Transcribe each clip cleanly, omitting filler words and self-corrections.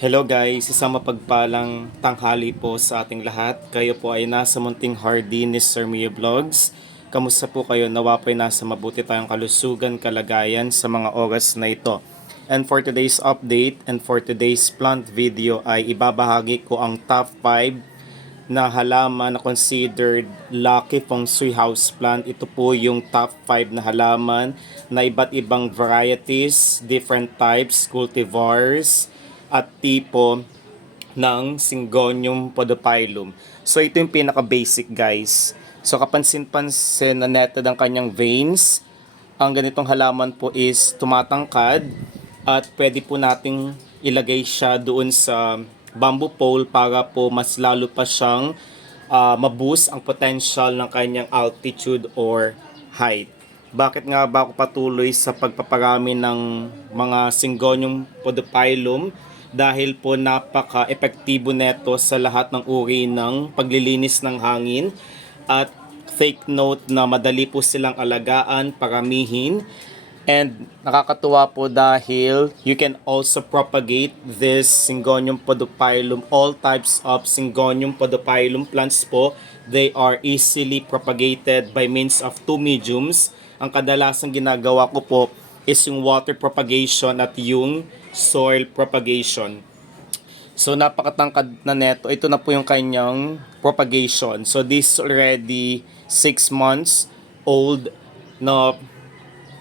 Hello guys, isang mapagpalang tanghali po sa ating lahat. Kayo po ay nasa Munting Hardy ni Sir Mio Vlogs. Kamusta po kayo? Nawa po ay nasa mabuti tayong kalusugan, kalagayan sa mga oras na ito. And for today's update and for today's plant video ay ibabahagi ko ang top 5 na halaman na considered lucky feng shui house plant. Ito po yung top 5 na halaman na iba't ibang varieties, different types, cultivars, at tipo ng Syngonium podophyllum. So ito yung pinaka-basic guys. So kapansin-pansin na netted ang kanyang veins. Ang ganitong halaman po is tumatangkad at pwede po nating ilagay siya doon sa bamboo pole para po mas lalo pa siyang maboost ang potential ng kanyang altitude or height. Bakit nga ba ako patuloy sa pagpaparami ng mga Syngonium podophyllum? Dahil po napaka-epektibo neto sa lahat ng uri ng paglilinis ng hangin at take note na madali po silang alagaan, paramihin, and nakakatuwa po dahil you can also propagate this Syngonium podophyllum, all types of Syngonium podophyllum plants po. They are easily propagated by means of two mediums. Ang kadalasang ginagawa ko po is yung water propagation at yung soil propagation. So napakatangkad na neto. Ito na po yung kanyang propagation. So this is already 6 months old na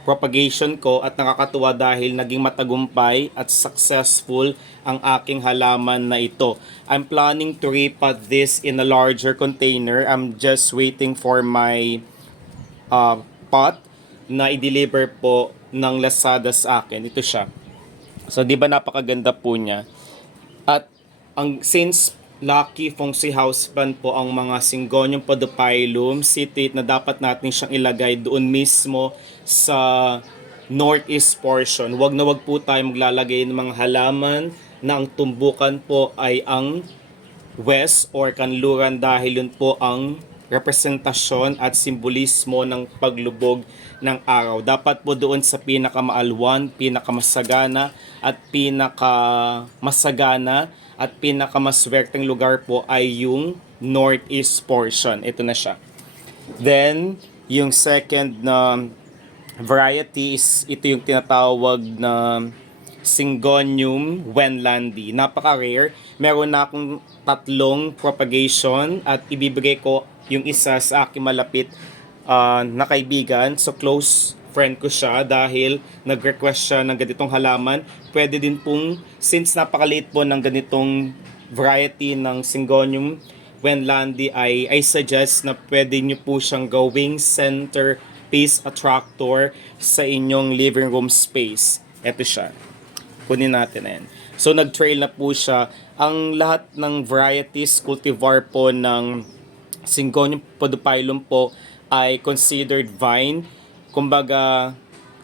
propagation ko at nakakatuwa dahil naging matagumpay at successful ang aking halaman na ito. I'm planning to repot this in a larger container. I'm just waiting for my pot na i-deliver po ng Lazada sa akin. Ito siya. So, di ba napakaganda po niya? At since lucky feng shui house plant po ang mga Syngonium podophyllum, situate na dapat natin siyang ilagay doon mismo sa northeast portion. Wag na wag po tayo maglalagay ng mga halaman na ang tumbukan po ay ang west or kanluran dahil yun po ang representasyon at simbolismo ng paglubog ng araw. Dapat po doon sa pinakamaalwan, pinakamasagana at pinakamasagana at pinakamaswerteng lugar po ay yung northeast portion. Ito na siya. Then, yung second na variety is ito yung tinatawag na Syngonium Wenlandi. Napaka-rare. Meron na akong tatlong propagation at ibibigay ko yung isa sa aking malapit na kaibigan. So close friend ko siya dahil nag-request siya ng ganitong halaman. Pwede din pong, since napakaliit po ng ganitong variety ng Syngonium Wenlandi, I suggest na pwede nyo po siyang gawing centerpiece attractor sa inyong living room space. Ito siya. Kunin natin na yan. So nag-trail na po siya. Ang lahat ng varieties, cultivar po ng Syngonium podophyllum po ay considered vine. Kumbaga,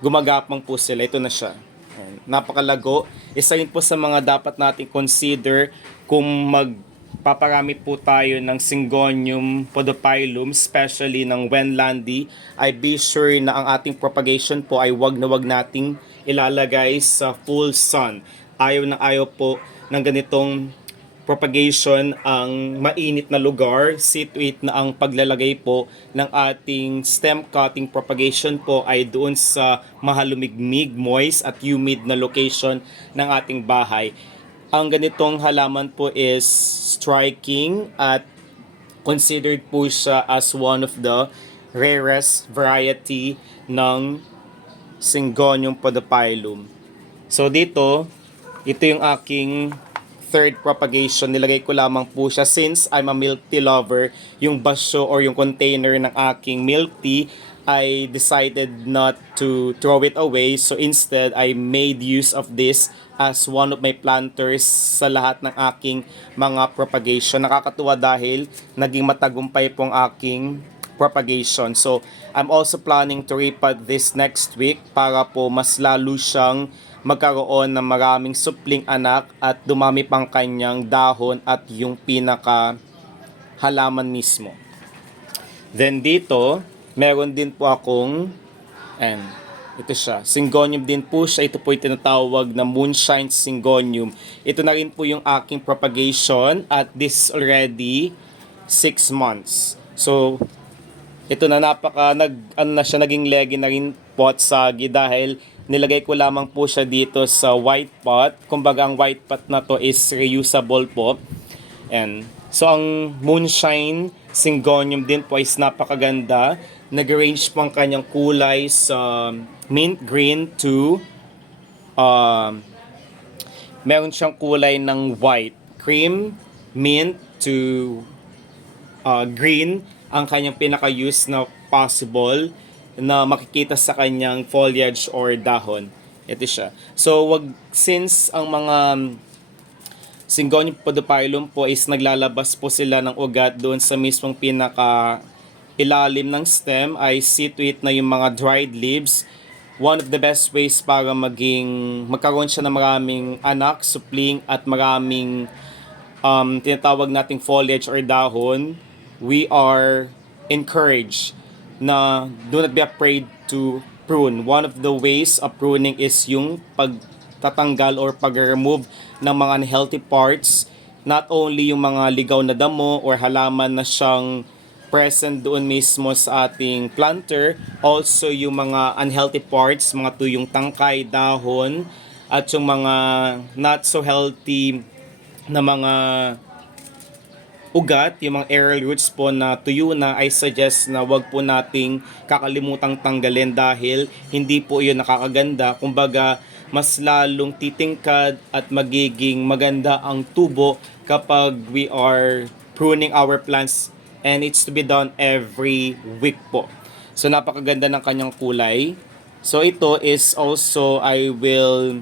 gumagapang po sila. Ito na siya. Ayan. Napakalago. Isa yun po sa mga dapat natin consider kung magpaparami po tayo ng Syngonium podophyllum, especially ng Wenlandi, ay be sure na ang ating propagation po ay wag na wag nating ilalagay sa full sun. Ayaw na ayaw po ng ganitong propagation ang mainit na lugar. Situate na ang paglalagay po ng ating stem cutting propagation po ay doon sa mahalumigmig, moist at humid na location ng ating bahay. Ang ganitong halaman po is striking at considered po siya as one of the rarest variety ng Syngonium podophyllum. So dito, ito yung aking third propagation. Nilagay ko lamang po siya since I'm a milk tea lover. Yung basyo or yung container ng aking milk tea, I decided not to throw it away. So instead, I made use of this as one of my planters sa lahat ng aking mga propagation. Nakakatuwa dahil naging matagumpay pong aking propagation. So I'm also planning to repot this next week para po mas lalo siyang magkaroon ng maraming supling anak at dumami pang kanyang dahon at yung pinaka halaman mismo. Then dito, meron din po akong Ito siya. Syngonium din po siya. Ito po yung tinatawag na moonshine syngonium. Ito na rin po yung aking propagation at this already 6 months. So, ito na ano na siya, naging leggy na rin po at sagi dahil nilagay ko lamang po siya dito sa white pot. Kumbaga ang white pot na to is reusable po. And so ang moonshine syngonium din po is napakaganda. Nag-range po ang kanyang kulay sa mint green to meron siyang kulay ng white, cream, mint to green ang kanyang pinaka-use na possible na makikita sa kanyang foliage or dahon. Ito siya. So since ang mga Syngonium podophyllum po is naglalabas po sila ng ugat doon sa mismong pinaka ilalim ng stem, ay see to it na yung mga dried leaves. One of the best ways para magkaroon siya ng maraming anak, supling at maraming tinatawag nating foliage or dahon, we are encouraged na do not be afraid to prune. One of the ways of pruning is yung pagtatanggal or pag-remove ng mga unhealthy parts, not only yung mga ligaw na damo or halaman na siyang present doon mismo sa ating planter, also yung mga unhealthy parts, mga tuyong tangkay, dahon, at yung mga not so healthy na mga ugat, yung mga aerial roots po na tuyo na, I suggest na wag po nating kakalimutang tanggalin dahil hindi po yun nakakaganda. Kumbaga, mas lalong titingkad at magiging maganda ang tubo kapag we are pruning our plants, and it's to be done every week po. So napakaganda ng kanyang kulay. So ito is also, I will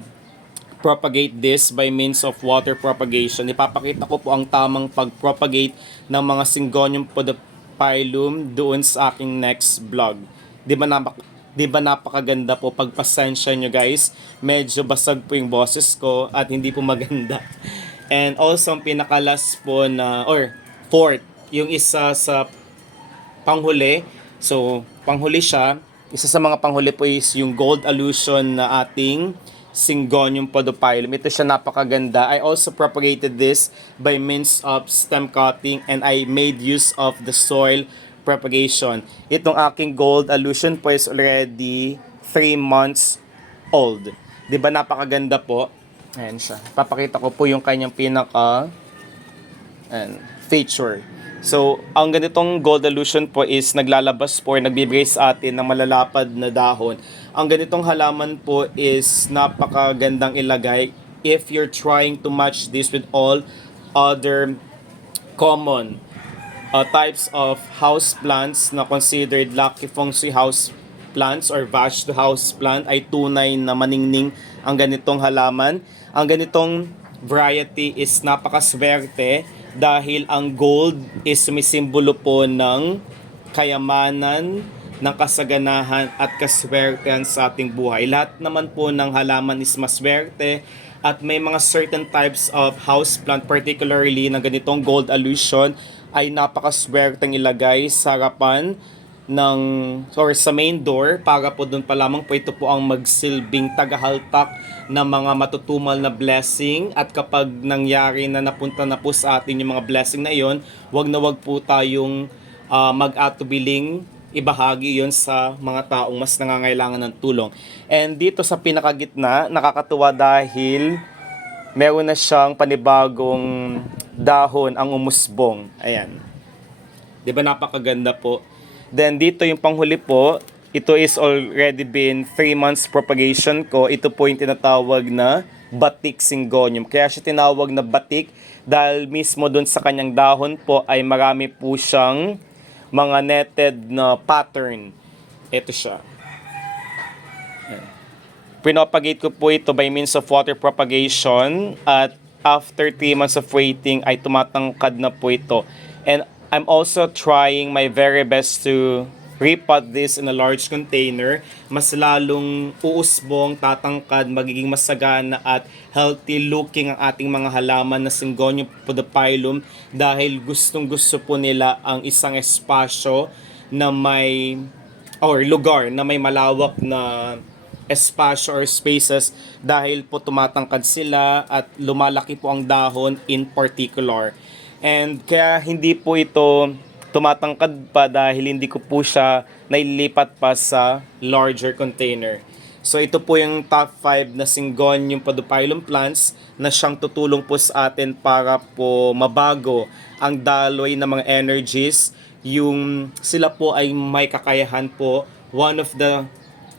propagate this by means of water propagation. Ipapakita ko po ang tamang pag-propagate ng mga Syngonium podophyllum doon sa aking next vlog. Di ba napakaganda po? Pagpasensya nyo guys, medyo basag po yung boses ko at hindi po maganda. And also ang pinakalas po na, or fourth, yung isa sa panghuli. So, panghuli siya. Isa sa mga panghuli po is yung gold allusion na ating Syngonium podophyllum. Ito siya, napakaganda. I also propagated this by means of stem cutting and I made use of the soil propagation. Itong aking gold allusion po is already 3 months old. Di ba napakaganda po? Ayan siya. Papakita ko po yung kanyang pinaka feature. So, ang ganitong gold allusion po is naglalabas po or nagbibigay sa atin ng malalapad na dahon. Ang ganitong halaman po is napakagandang ilagay if you're trying to match this with all other common types of house plants na considered lucky feng shui house plants or Vashto house plant, ay tunay na maningning ang ganitong halaman. Ang ganitong variety is napakaswerte dahil ang gold is sumisimbolo po ng kayamanan, ng kasaganahan at kaswertehan sa ating buhay. Lahat naman po ng halaman is maswerte at may mga certain types of house plant, particularly na ganitong gold allusion, ay napakaswerteng ilagay sa harapan ng or sa main door para po doon pa lamang po ito po ang magsilbing tagahaltak ng mga matutumal na blessing, at kapag nangyari na napunta na po sa atin yung mga blessing na iyon, wag po tayong mag-atubiling ibahagi yon sa mga taong mas nangangailangan ng tulong. And dito sa pinakagitna, nakakatuwa dahil meron na siyang panibagong dahon, ang umusbong. Ayan. 'Di ba napakaganda po? Then dito yung panghuli po, ito is already been 3 months propagation ko. Ito po yung tinatawag na batik syngonium. Kaya siya tinawag na batik dahil mismo dun sa kanyang dahon po ay marami po siyang mga netted na pattern. Ito siya. Pinopagate ko po ito by means of water propagation at after 3 months of waiting ay tumatangkad na po ito. And I'm also trying my very best to repot this in a large container. Mas lalong uusbong, tatangkad, magiging masagana at healthy looking ang ating mga halaman na Syngonium podophyllum dahil gustong gusto po nila ang isang espasyo na may or lugar na may malawak na espasyo or spaces dahil po tumatangkad sila at lumalaki po ang dahon in particular. And kaya hindi po ito tumatangkad pa dahil hindi ko po siya nailipat pa sa larger container. So ito po yung top 5 na Syngonium podophyllum plants na siyang tutulong po sa atin para po mabago ang daloy ng mga energies. Yung sila po ay may kakayahan po, one of the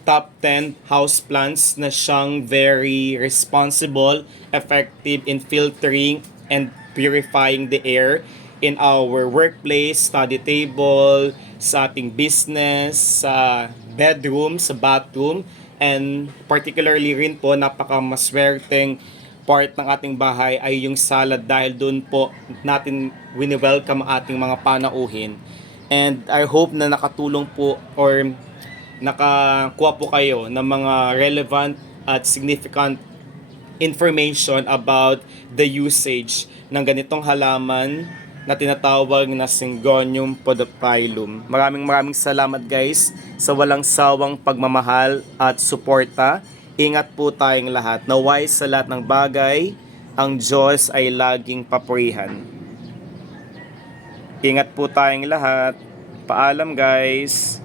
top 10 house plants na siyang very responsible, effective in filtering and purifying the air in our workplace, study table, sa ating business, sa bedroom, sa bathroom, and particularly rin po napakamaswerteng part ng ating bahay ay yung salad dahil doon po natin wini-welcome ang ating mga panauhin. And I hope na nakatulong po or nakakuha po kayo ng mga relevant at significant information about the usage ng ganitong halaman na tinatawag na Syngonium podophyllum. Maraming salamat guys sa walang sawang pagmamahal at suporta. Ingat po tayong lahat. Naway sa lahat ng bagay, ang Diyos ay laging papurihan. Ingat po tayong lahat. Paalam guys.